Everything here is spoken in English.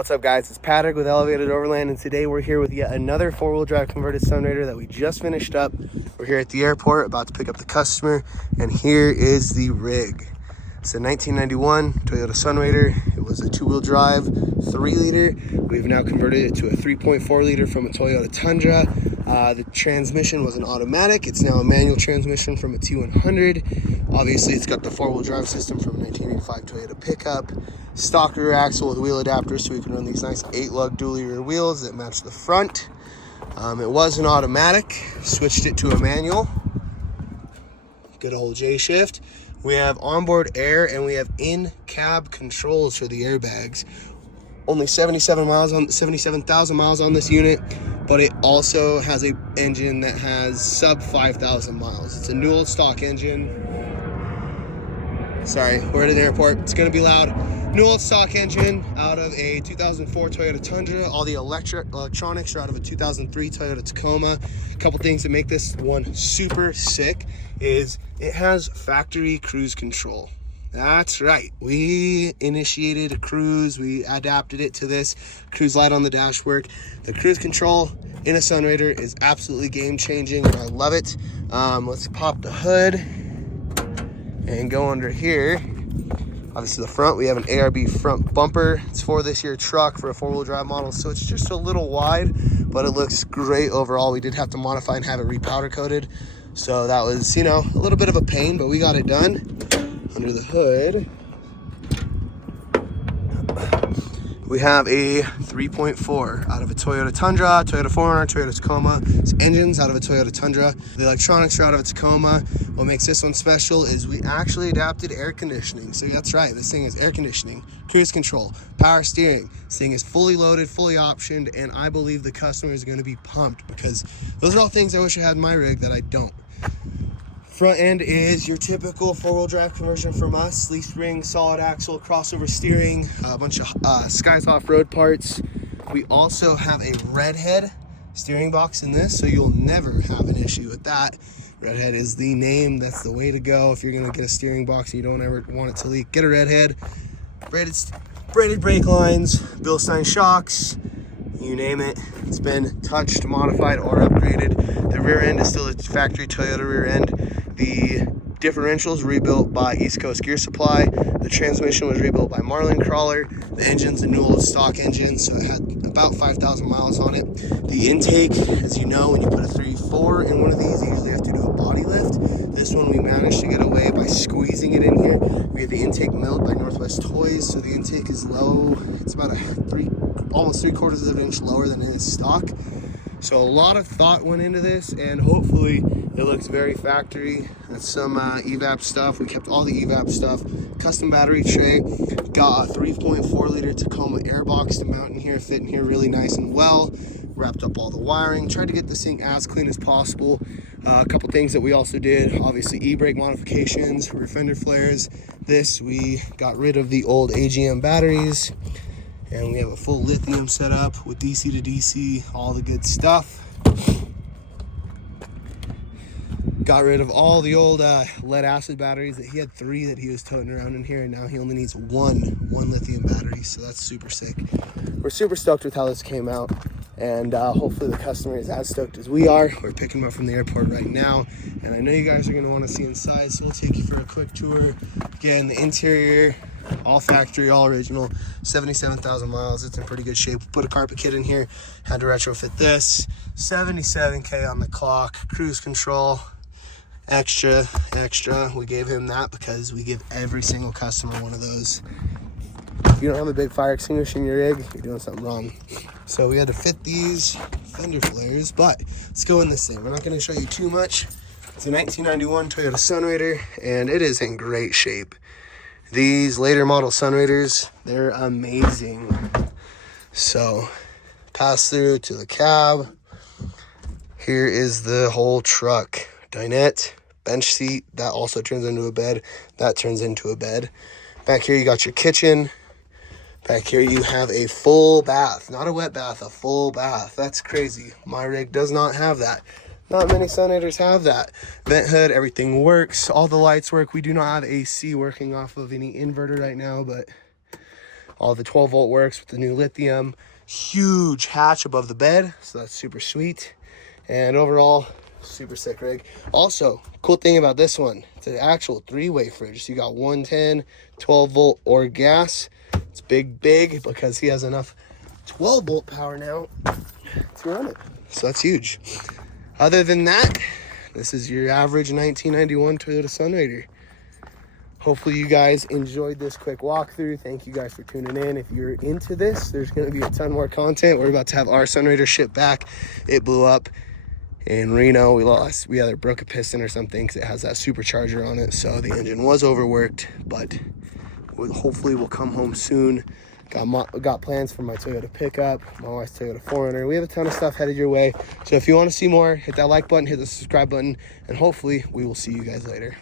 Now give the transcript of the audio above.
What's up, guys? It's Patrick with Elevated Overland, and today we're here with yet another four-wheel drive converted Sunrader that we just finished up. We're here at the airport about to pick up the customer, and here is the rig. It's a 1991 Toyota Sunrader. It was a two-wheel drive, 3-liter. We've now converted it to a 3.4-liter from a Toyota Tundra. The transmission was an automatic. It's now a manual transmission from a T100. Obviously, it's got the four-wheel drive system from a 1985 Toyota pickup. Stock rear axle with wheel adapters, so we can run these nice 8-lug dually rear wheels that match the front. It was an automatic. Switched it to a manual. Good old J shift. We have onboard air and we have in-cab controls for the airbags. Only 77,000 miles on this unit, but it also has a engine that has sub 5,000 miles. It's a new old stock engine. Sorry, we're at an airport. It's gonna be loud. New old stock engine out of a 2004 Toyota Tundra. All the electronics are out of a 2003 Toyota Tacoma. A couple things that make this one super sick is it has factory cruise control. That's right. We initiated a cruise. We adapted it to this cruise light on the dashboard. The cruise control in a Sunrader is absolutely game changing, and I love it. Let's pop the hood and go under here. Obviously the front, we have an ARB front bumper. It's for this year truck for a four-wheel drive model, so it's just a little wide, but it looks great overall. We did have to modify and have it repowder coated, so that was, you know, a little bit of a pain, but we got it done. Under the hood, we have a 3.4 out of a Toyota Tundra, Toyota 4Runner, Toyota Tacoma. It's engines out of a Toyota Tundra. The electronics are out of a Tacoma. What makes this one special is we actually adapted air conditioning. So that's right, this thing is air conditioning, cruise control, power steering. This thing is fully loaded, fully optioned, and I believe the customer is gonna be pumped because those are all things I wish I had in my rig that I don't. Front end is your typical four-wheel drive conversion from us. Leaf spring, solid axle, crossover steering, a bunch of Skies off-road parts. We also have a redhead steering box in this, so you'll never have an issue with that. Redhead is the name. That's the way to go. If you're gonna get a steering box and you don't ever want it to leak, get a redhead. Braided brake lines, Bilstein shocks, you name it. It's been touched, modified, or upgraded. The rear end is still a factory Toyota rear end. The differentials rebuilt by East Coast Gear Supply. The transmission was rebuilt by Marlin Crawler. The engine's a new old stock engine, so it had about 5,000 miles on it. The intake, as you know, when you put a 3.4 in one of these, you usually have to do a body lift. This one we managed to get away by squeezing it in here. We have the intake milled by Northwest Toys, so the intake is low. It's about almost 3/4 of an inch lower than it is stock. So a lot of thought went into this, and hopefully it looks very factory. That's some evap stuff. We kept all the evap stuff. Custom battery tray. Got a 3.4-liter Tacoma airbox to mount in here, fit in here really nice and well. Wrapped up all the wiring. Tried to get this thing as clean as possible. A couple things that we also did, obviously e-brake modifications, rear fender flares. This, we got rid of the old AGM batteries. And we have a full lithium setup with DC to DC, all the good stuff. Got rid of all the old lead acid batteries. That he had 3 that he was toting around in here, and now he only needs one lithium battery, so that's super sick. We're super stoked with how this came out, and hopefully the customer is as stoked as we are. We're picking him up from the airport right now, and I know you guys are going to want to see inside, so we'll take you for a quick tour. Again, the interior, all factory, all original, 77,000 miles. It's in pretty good shape. Put a carpet kit in here, had to retrofit this. 77K on the clock, cruise control, extra. We gave him that because we give every single customer one of those. If you don't have a big fire extinguisher in your rig, you're doing something wrong. So we had to fit these fender flares, but let's go in this thing. We're not going to show you too much. It's a 1991 Toyota Sunrader, and it is in great shape. These later model Sunraders, they're amazing. So, pass through to the cab. Here is the whole truck. Dinette, bench seat, that also turns into a bed. That turns into a bed. Back here you got your kitchen. Back here you have a full bath. Not a wet bath, a full bath. That's crazy. My rig does not have that. Not many Sunraders have that. Vent hood, everything works. All the lights work. We do not have AC working off of any inverter right now, but All the 12 volt works with the new lithium. Huge hatch above the bed, so that's super sweet. And overall, super sick rig. Also, cool thing about this one, it's an actual 3-way fridge. So you got 110, 12 volt, or gas. It's big because he has enough 12 volt power now to run it. So that's huge. Other than that, this is your average 1991 Toyota Sunrader. Hopefully you guys enjoyed this quick walkthrough. Thank you guys for tuning in. If you're into this, there's going to be a ton more content. We're about to have our Sunrader shipped back. It blew up in Reno. We either broke a piston or something because it has that supercharger on it. So the engine was overworked, but hopefully we'll come home soon. Got plans for my Toyota pickup, my wife's Toyota 4Runner. We have a ton of stuff headed your way. So if you want to see more, hit that like button, hit the subscribe button, and hopefully we will see you guys later.